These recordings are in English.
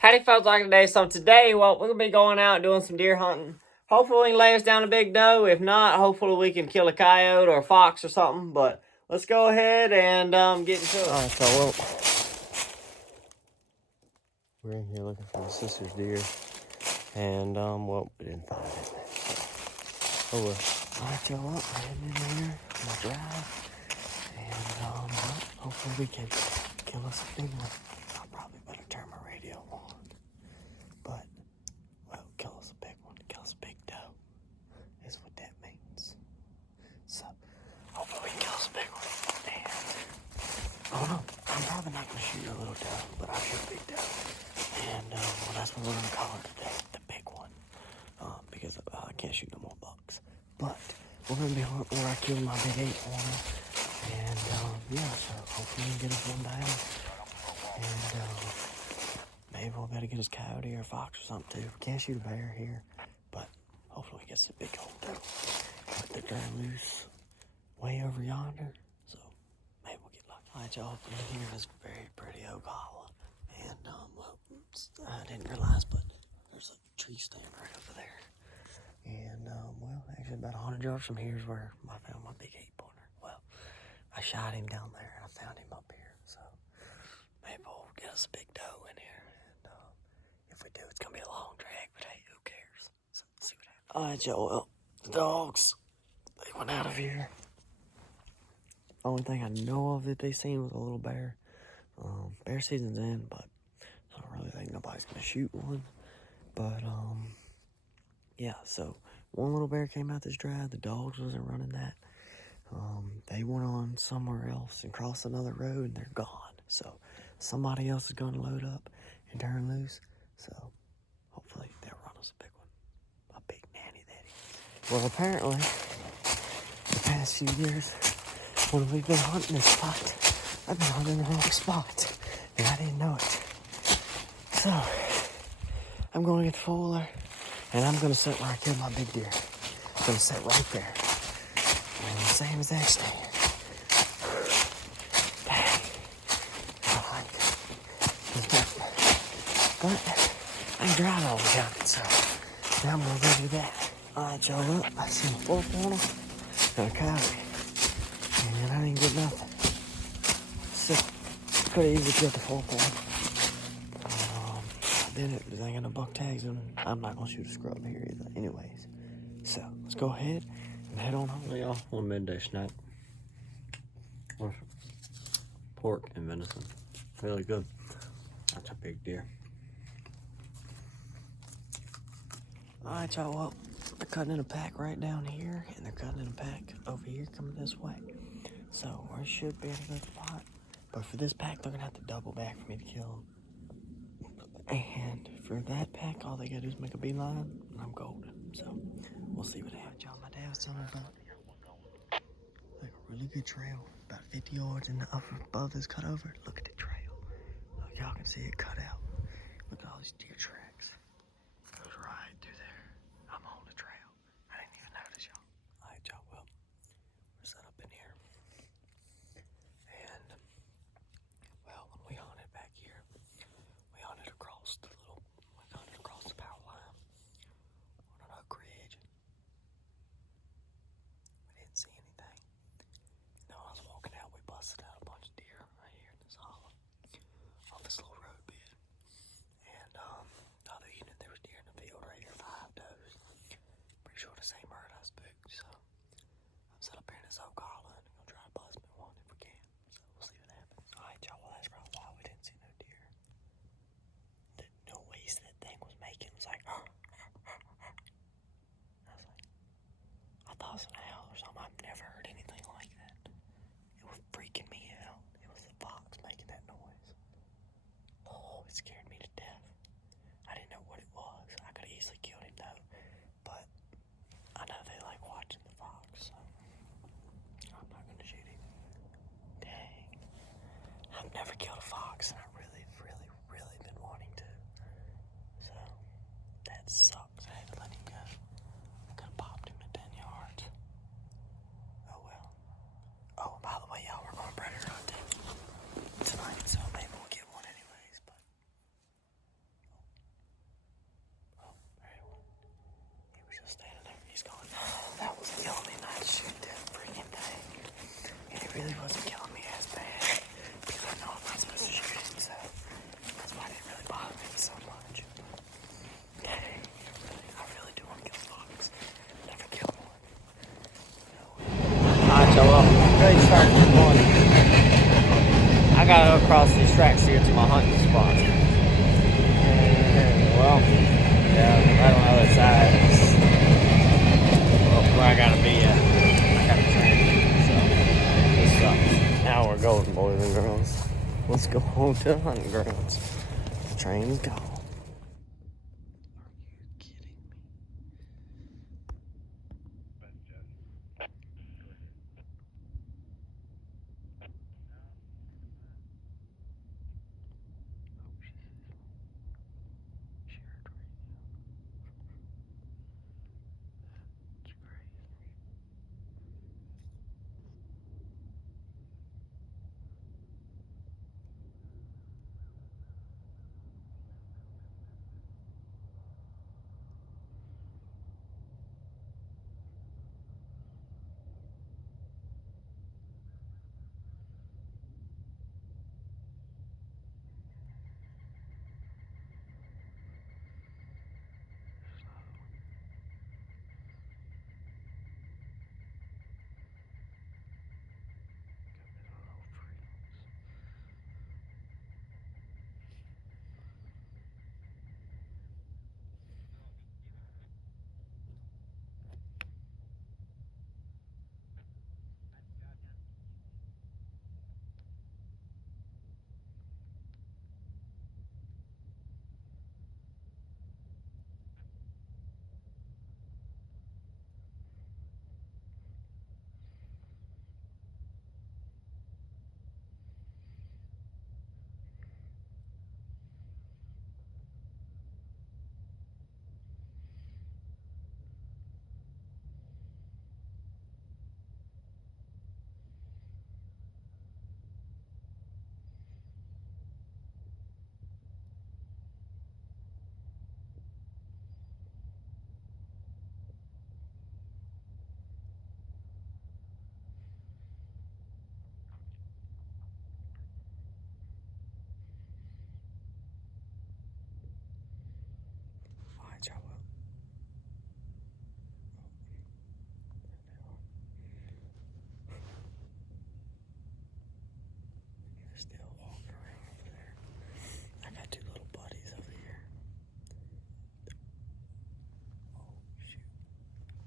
Howdy folks, like today. So today, well, we're gonna be going out doing some deer hunting. Hopefully we can lay us down a big doe. If not, hopefully we can kill a coyote or a fox or something. But let's go ahead and get into it. Alright, so we're in here looking for my sister's deer. And well, we didn't find it. Oh well. Alright, y'all, we're heading in here on the drive. And hopefully we can kill us a big one. I probably better turn my radio on. But well, kill us a big one, kill us a big doe, is what that means. So, hopefully we can kill us a big one. And, oh no, I'm probably not gonna shoot a little doe, but I'll shoot a big doe. And, well, that's what we're gonna call it today, the big one. Because I can't shoot no more bucks. But, we're gonna be hunting where I killed my big 8-pointer. And, yeah, so hopefully we can get us one down. And, maybe we'll better get us coyote or a fox or something too. We can't shoot a bear here, but hopefully we get some big old doe. But they're turning loose way over yonder, so maybe we'll get lucky. Alright, y'all, in here is very pretty oak hollow. And, well, I didn't realize, but there's a tree stand right over there. And, well, actually about 100 yards from here is where I found my big 8-pointer. Well, I shot him down there and I found him up here, so maybe we'll get us a big doe in here. And, if we do, it's gonna be a long drag, but hey, who cares? So let's see what happens. Alright, y'all, well, the dogs, they went out of here. Only thing I know of that they seen was a little bear. Bear season's in, but I don't really think nobody's gonna shoot one. But, yeah, so one little bear came out this drive. The dogs wasn't running that. They went on somewhere else and crossed another road and they're gone. So somebody else is gonna load up and turn loose. So hopefully they'll run us a big one. A big nanny that is. Well, apparently, the past few years, when we've been hunting this spot, I've been hunting the wrong spot, and I didn't know it. So, I'm going to get the four-wheeler, and I'm going to sit where I killed my big deer. I'm going to sit right there. And the same as that stand. Dang. I like it. But, I can drive all the time, so now I'm going to go do that. Alright, y'all, look, I see a 4-pointer and a coyote. And I didn't get nothing. So, could have easily killed the 4-pointer. I did it because I ain't got no buck tags and I'm not going to shoot a scrub here either. Anyways, so let's go ahead and head on home. Y'all, one midday snack. Pork and venison. Really good. That's a big deer. Alright, y'all, well, they're cutting in a pack right down here, and they're cutting in a pack over here coming this way. So, we should be in a good spot. But for this pack, they're gonna have to double back for me to kill them. And for that pack, all they gotta do is make a beeline, and I'm golden. So, we'll see what happens. Y'all, my dad was telling me about like a really good trail, about 50 yards and up above this cutover. Look at the trail. Look, y'all can see it cut out. Look at all these deer tracks. It goes right through there. I'm on the trail. I didn't even notice y'all. Alright, y'all, well, we're set up in here. And, well, when we hunted back here, we hunted across the power line on an oak ridge. We didn't see anything. Then when I was walking out, we busted out a bunch of deer right here in this hollow off this little road bed. And the other evening, there was deer in the field right here, 5 does. Pretty sure the same herd I spooked. So I'm set up here in this oak hollow and I'm gonna try to bust me one if we can. So we'll see what happens. Alright, y'all, well, that's probably why we didn't see no deer. The noise that thing was making was like, I was like, I thought it was an owl or something. I've never heard anything like that. It was freaking me out. It was the fox making that noise. Oh, it scared me to death. I didn't know what it was. I could have easily killed him though, but I know they like watching the fox, so I'm not gonna shoot him. Dang. I've never killed a fox, and I really, really, really been wanting to. So, that sucks. I had to let him go. I could have popped him at 10 yards. Oh well. Oh, and by the way, y'all, we're going predator hunting tonight, so maybe we'll get one anyways, but across these tracks to get to my hunting spot. And, well, yeah, right on the other side is where I gotta be at. I gotta train. So, this sucks. Now we're golden, boys and girls. Let's go home to the hunting grounds. The train's gone. Are you kidding me? Alright, y'all. You're still walking around over there. I got two little buddies over here. Oh, shoot.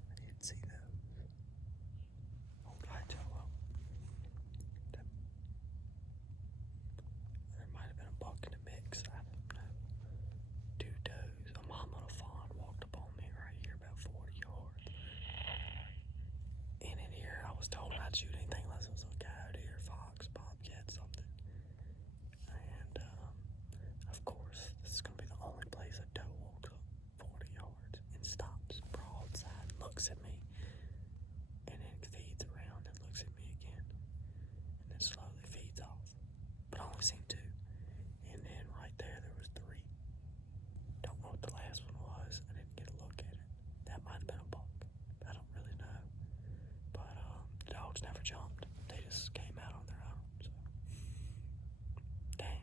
I didn't see those. Alright, y'all. There might have been a buck in the mix. I don't know. Two does. A mama and a fawn walked up on me right here about 40 yards. And in here, I was told not to shoot anything unless it was a coyote or fox, bobcat, something. And, of course, this is going to be the only place a doe walks up 40 yards and stops broadside and looks at me. And then feeds around and looks at me again. And then slowly feeds off. But I only seen two. And then right there was three. Don't know what the last one was. I didn't get a look at it. That might have been a buck. I don't really know. But the dogs never jumped. They just came out on their own. So. Dang.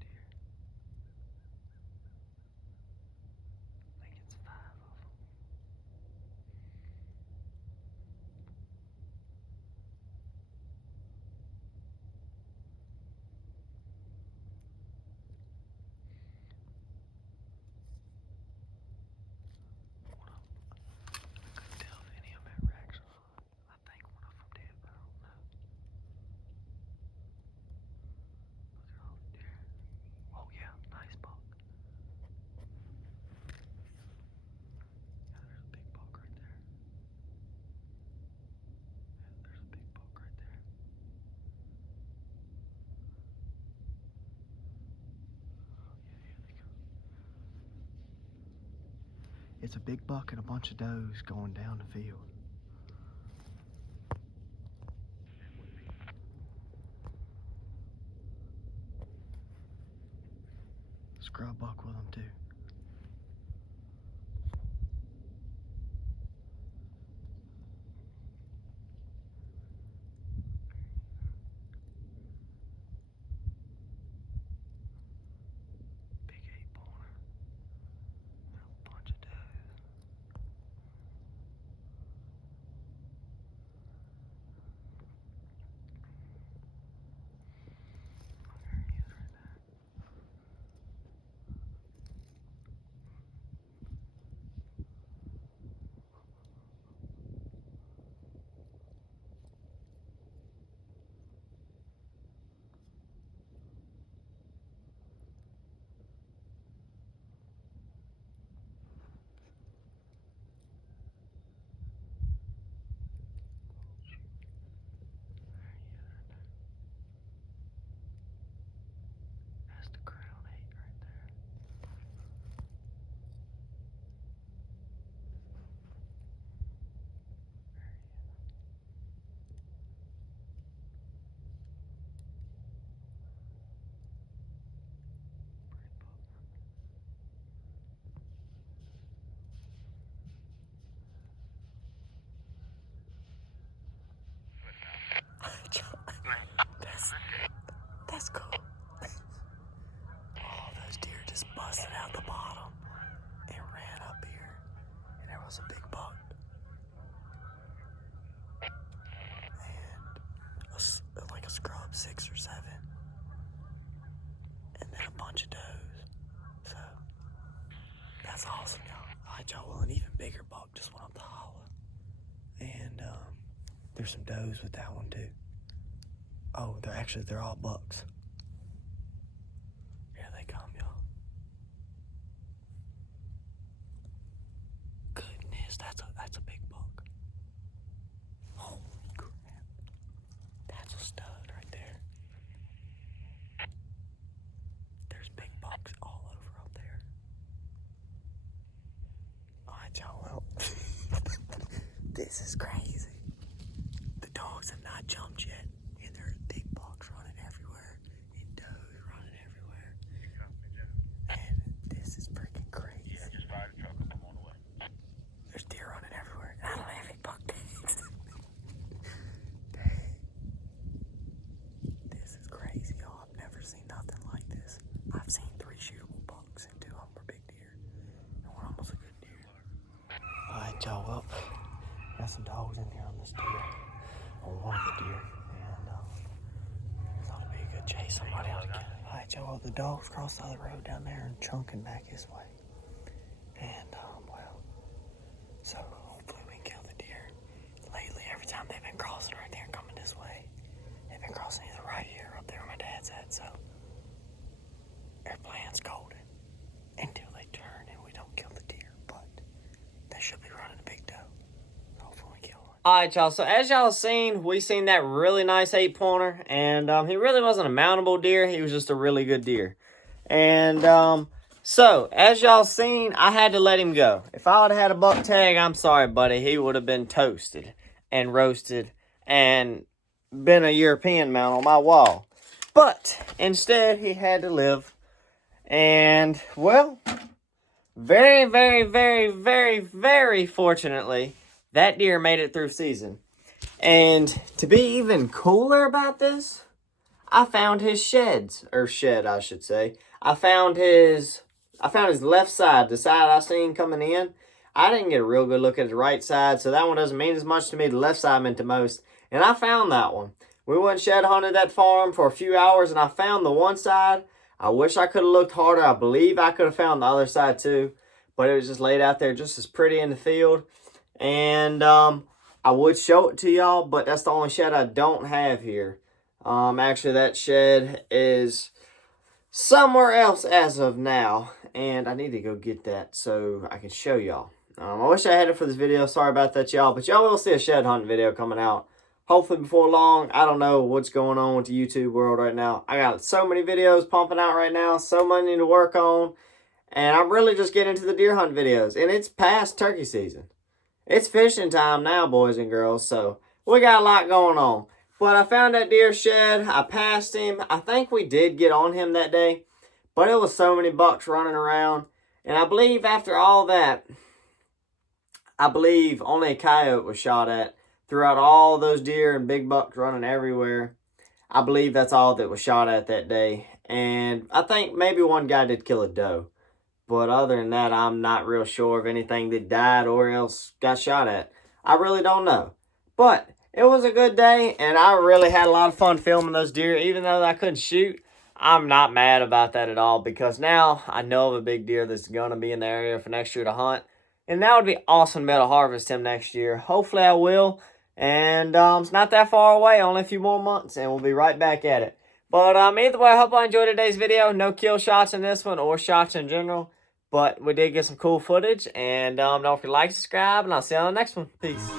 Deer. I think it's 5 of them. I couldn't tell if any of them had racks or not. I think one of them did, but I don't know. Look at all the deer. Oh yeah, nice buck. Yeah, there's a big buck right there. Yeah, there's a big buck right there. Yeah, here they come. It's a big buck and a bunch of does going down the field. Scrub buck with them too. Big 8-pointer. And a bunch of does. busted out the bottom and ran up here. And there was a big buck. And like a scrub 6 or 7. And then a bunch of does. So that's awesome, y'all. Alright, y'all. Well, an even bigger buck just went up the hollow. And there's some does with that one too. Oh, they're all bucks. Here they come, y'all. Goodness, that's a big buck. Holy crap. That's a stud right there. There's big bucks all over up there. Alright, y'all, well, this is crazy. The dogs have not jumped yet, and there's big bucks running everywhere, and does running everywhere. And this is freaking crazy. Yeah, just fire the truck up. I'm on the way. There's deer running everywhere, and I don't have any buck tags. Dang. This is crazy, y'all. I've never seen nothing like this. I've seen 3 shootable bucks, and 2 of them were big deer. And one of them was a good deer. Alright, y'all, well, got some dogs in here on this deer. On one of the deer. And thought it'd be a good chase. Somebody ought to get it. Alright, y'all, well, the dogs crossed the other road down there and chunking back this way. And, well, so hopefully we can kill the deer. Lately, every time they've been crossing right there and coming this way, they've been crossing either right here or up there where my dad's at, so their plan's golden until they turn and we don't kill the deer, but they should be running a big doe. Hopefully we kill one. Alright, y'all, so as y'all seen, we seen that really nice 8-pointer, and he really wasn't a mountable deer, he was just a really good deer. And so as y'all seen, I had to let him go. If I would have had a buck tag, I'm sorry, buddy, he would have been toasted and roasted and been a European mount on my wall. But instead, he had to live. And, well, very, very, very, very, very fortunately, that deer made it through season. And to be even cooler about this, I found his shed, I should say. I found his left side, the side I seen coming in. I didn't get a real good look at the right side, so that one doesn't mean as much to me. The left side meant the most. And I found that one. We went shed hunted that farm for a few hours, and I found the one side. I wish I could have looked harder. I believe I could have found the other side too. But it was just laid out there just as pretty in the field. And I would show it to y'all, but that's the only shed I don't have here. Actually, that shed is somewhere else as of now. And I need to go get that so I can show y'all. I wish I had it for this video. Sorry about that, y'all. But y'all will see a shed hunting video coming out. Hopefully before long. I don't know what's going on with the YouTube world right now. I got so many videos pumping out right now. So many to work on. And I'm really just getting into the deer hunt videos. And it's past turkey season. It's fishing time now, boys and girls. So we got a lot going on. But I found that deer shed. I passed him. I think we did get on him that day. But it was so many bucks running around. And I believe after all that, I believe only a coyote was shot at. Throughout all those deer and big bucks running everywhere, I believe that's all that was shot at that day. And I think maybe one guy did kill a doe. But other than that, I'm not real sure of anything that died or else got shot at. I really don't know. But it was a good day, and I really had a lot of fun filming those deer. Even though I couldn't shoot, I'm not mad about that at all, because now I know of a big deer that's going to be in the area for next year to hunt. And that would be awesome to be able to harvest him next year. Hopefully I will. And it's not that far away, only a few more months, and we'll be right back at it. But either way, I hope I enjoyed today's video. No kill shots in this one, or shots in general. But we did get some cool footage. And don't forget to like, subscribe, and I'll see you on the next one. Peace.